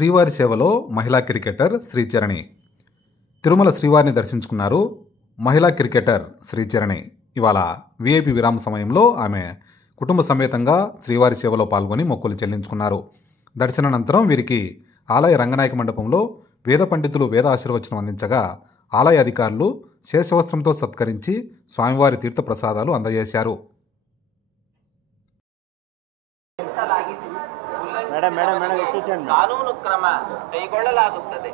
శ్రీవారి సేవలో మహిళా క్రికెటర్ శ్రీచరణి తిరుమల శ్రీవారిని దర్శించుకున్నారు. మహిళా క్రికెటర్ శ్రీచరణి ఇవాళ విఐపి విరామ సమయంలో ఆమె కుటుంబ సమేతంగా శ్రీవారి సేవలో పాల్గొని మొక్కులు చెల్లించుకున్నారు. దర్శనానంతరం వీరికి ఆలయ రంగనాయక మండపంలో వేద పండితులు వేద ఆశీర్వచనం అందించగా ఆలయ అధికారులు శేషవస్త్రంతో సత్కరించి స్వామివారి తీర్థ ప్రసాదాలు అందజేశారు. ಕಾನೂನು ಕ್ರಮ ಕೈಗೊಳ್ಳಲಾಗುತ್ತದೆ.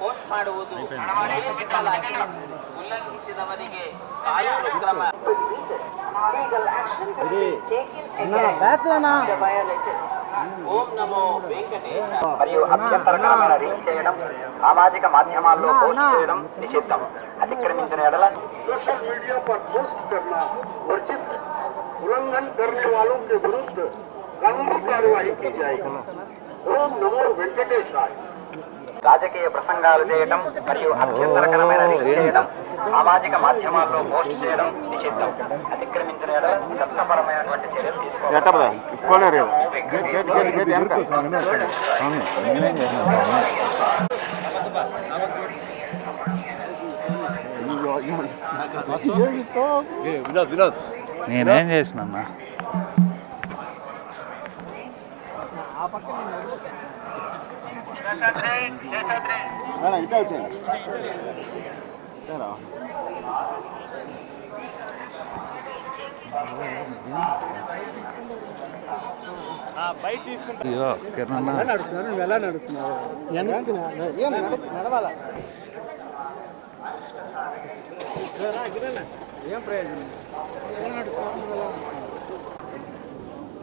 ಪೋಸ್ಟ್ ಮಾಡುವುದು ಉಲ್ಲಂಘಿಸಿದವರಿಗೆ ಕಾನೂನು ಕ್ರಮ ఓం నమో వెంకటేశ. మరియు అభ్యంతరకరమైన రీచ్ చేయడం, సామాజిక మాధ్యమాల్లో పోస్ట్ చేయడం నిషిద్ధం. अतिक्रमिंचने वाला सोशल मीडिया पर पोस्ट करना वर्जित है। उल्लंघन करने वालों के विरुद्ध कानूनी कार्रवाई की जाएगी। ओम नमो वेंकटेशाय. రాజకీయ ప్రసంగాలు చేయడం మరియు అభ్యంతరకరమైన రీచ్ చేయడం, సామాజిక మాధ్యమాల్లో పోస్ట్ చేయడం నిషిద్ధం. అతిక్రమించిన చట్టపరమైనటువంటి చర్యలు తీసుకోవాలి. నేనేం చేసిన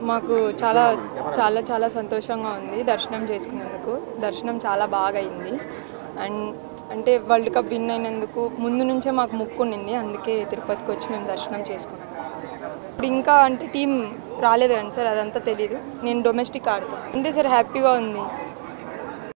మాకు చాలా చాలా చాలా సంతోషంగా ఉంది దర్శనం చేసుకున్నందుకు. దర్శనం చాలా బాగా అయింది. అంటే వరల్డ్ కప్ విన్ అయినందుకు ముందు నుంచే మాకు ముక్కు ఉండింది, అందుకే తిరుపతికి వచ్చి మేము దర్శనం చేసుకున్నాం. ఇప్పుడు ఇంకా అంటే టీం రాలేదు కానీ సార్, అదంతా తెలీదు. నేను డొమెస్టిక్ ఆడతాను అంతే సార్. హ్యాపీగా ఉంది.